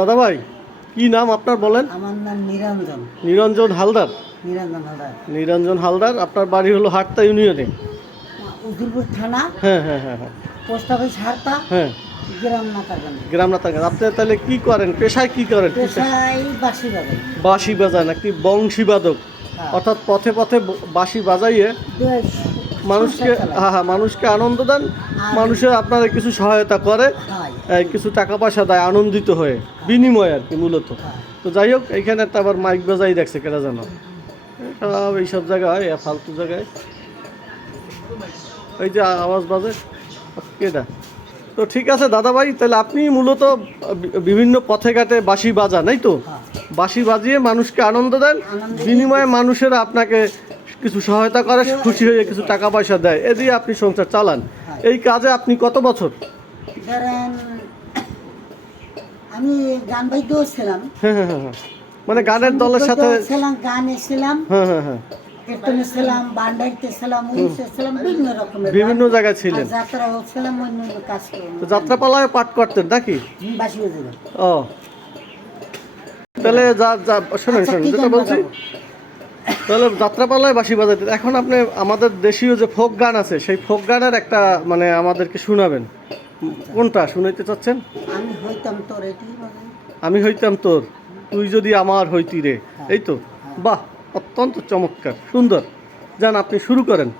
দাদা ভাই, কি নাম আপনার বলেন? আমার নাম নিরঞ্জন। নিরঞ্জন হালদার। নিরঞ্জন হালদার। নিরঞ্জন হালদার, আপনার বাড়ি হলো হাটতা ইউনিয়নে? উদয়পুর থানা। হ্যাঁ হ্যাঁ হ্যাঁ হ্যাঁ। Post office Hatta. হ্যাঁ। গ্রাম নাতাগঞ্জ। গ্রাম নাতাগঞ্জ। আপনি তাহলে কি করেন, পেশায় কি করেন? পেশায় বাঁশি বাজাই। বাঁশি বাজায় নাকি বংশীবাদক? অর্থাৎ পথে পথে বাঁশি বাজাইয়ে মানুষকে, হ্যাঁ হ্যাঁ, মানুষকে আনন্দ দেন, মানুষের আপনারা কিছু সহায়তা করে, কিছু টাকা পয়সা দেয় আনন্দিত হয়ে, বিনিময় আর কি মূলত। তো যাই হোক, এইখানে একটা আবার মাইক বাজাই দেখছে কেটা জানো, এইসব জায়গায় ফালতু জায়গায় এই যে আওয়াজ বাজে কেটা। তো ঠিক আছে দাদা ভাই, তাহলে আপনি মূলত বিভিন্ন পথে ঘাটে বাঁশি বাজান, এই তো? বাঁশি বাজিয়ে মানুষকে আনন্দ দেন, বিনিময়ে মানুষেরা আপনাকে কিছু সহায়তা করে, খুশি হয়ে কিছু টাকা পয়সা দেয়, এ দিয়ে আপনি সংসার চালান। এই কাজে আপনি কত বছর? আমি গান বাইতেও ছিলাম। হ্যাঁ হ্যাঁ হ্যাঁ, মানে গানের দলের সাথে গানে ছিলাম। হ্যাঁ হ্যাঁ হ্যাঁ, কীর্তনে ছিলাম, বান্ডাইতে ছিলাম, উইসে ছিলাম, বিভিন্ন রকমের বিভিন্ন জায়গায় ছিলেন। যাত্রাও ছিলাম, অন্য কাজ করলাম। যাত্রাপালায় পাঠ করতেন নাকি? বাঁশি বাজাই। ও, তাহলে শোনেন শোনেন যেটা বলছি, তাহলে যাত্রাপালায় বাঁশি বাজাতেন। এখন আপনি আমাদের দেশীয় যে ফোক গান আছে, সেই ফোক গানের একটা মানে আমাদেরকে শোনাবেন। কোনটা শুনাইতে চাচ্ছেন? আমি হইতাম তোর, এটাই বাজাই। আমি হইতাম তোর, তুই যদি আমার হইতি রে, এই তো? বাহ, অত্যন্ত চমৎকার, সুন্দর। যান, আপনি শুরু করেন।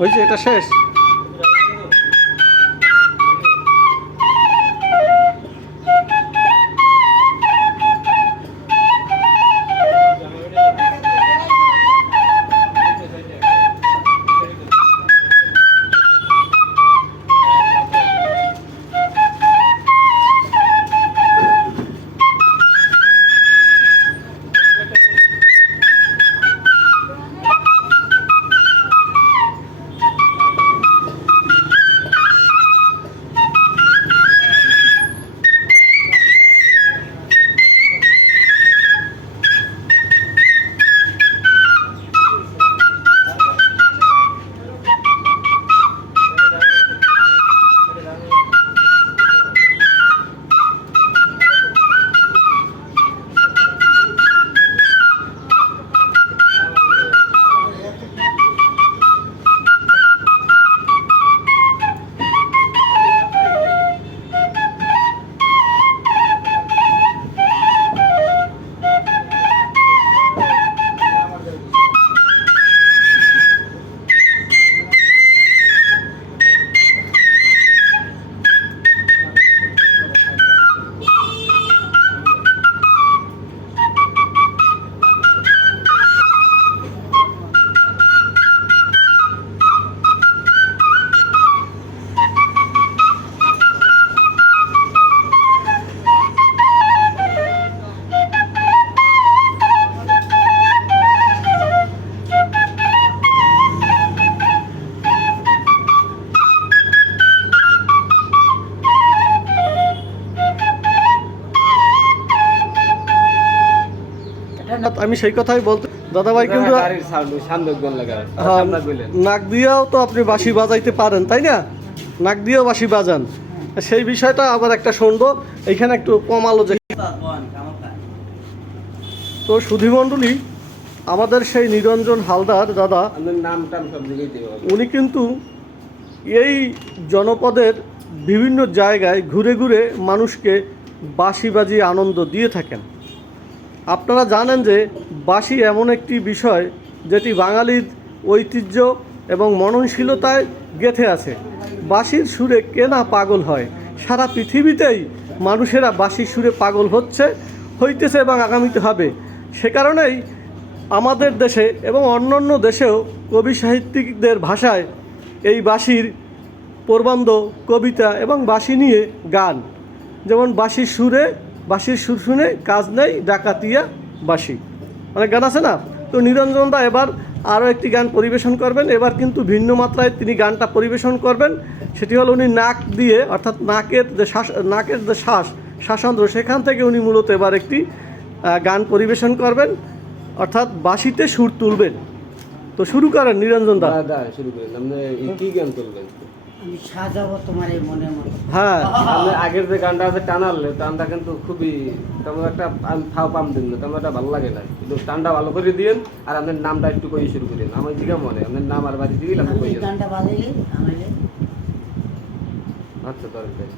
হয়েছে, এটা শেষ? আমি সেই কথাই বলতে দাদাভাই কিন্তু গাড়ির সাউন্ড সামনে গোল লাগা হ্যাঁ, সামনে গলেন নাক দিয়েও তো আপনি বাঁশি বাজাইতে পারেন তাই না? নাক দিয়েও বাঁশি বাজান, সেই বিষয়টা আবার একটা শুনবো। এইখানে একটু কমালো যে। তো সুধীমণ্ডলী, আমাদের সেই নিরঞ্জন হালদার দাদা, আপনার নাম টাম সব দিকেই দিও উনি কিন্তু এই জনপদের বিভিন্ন জায়গায় ঘুরে ঘুরে মানুষকে বাঁশি বাজিয়ে আনন্দ দিয়ে থাকেন। আপনারা জানেন যে বাঁশি এমন একটি বিষয় যেটি বাঙালির ঐতিহ্য এবং মননশীলতায় গেঁথে আছে। বাঁশির সুরে কে না পাগল হয়? সারা পৃথিবীতেই মানুষেরা বাঁশির সুরে পাগল হইতেছে এবং আগামীতে হবে। সে কারণেই আমাদের দেশে এবং অন্যান্য দেশেও কবি সাহিত্যিকদের ভাষায় এই বাঁশির প্রবন্ধ, কবিতা এবং বাঁশি নিয়ে গান, যেমন বাঁশির সুর শুনে কাজ নেই ডাকাতিয়া বাঁশি, অনেক গান আছে না? তো নিরঞ্জন দা এবার আরও একটি গান পরিবেশন করবেন। এবার কিন্তু ভিন্ন মাত্রায় তিনি গানটা পরিবেশন করবেন। সেটি হলো উনি নাক দিয়ে, অর্থাৎ নাকের যে শ্বাসন্ত্র, সেখান থেকে উনি মূলত এবার একটি গান পরিবেশন করবেন, অর্থাৎ বাঁশিতে সুর তুলবেন। তো শুরু করেন নিরঞ্জন দা। দা শুরু করেন। আপনি কি গান তুলবেন? আমি সাজাবো তোমার এই মনের মতো। হ্যাঁ, আপনি আগের যে গানটা আছে টানালে, টানটা কিন্তু খুবই তেমন একটা ফাও পাম দিন না, তেমন একটা ভালো লাগে না। কিন্তু টানটা ভালো করে দিন আর আপনার নামটা একটু কই শুরু করেন। আমার জিগা মনে আপনার নাম আর বাড়ি দিয়ে আপনি আমি কই এই গানটা বাজাইলে আমাদের আচ্ছা দরকার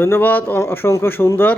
ধন্যবাদ, অসংখ্য সুন্দর।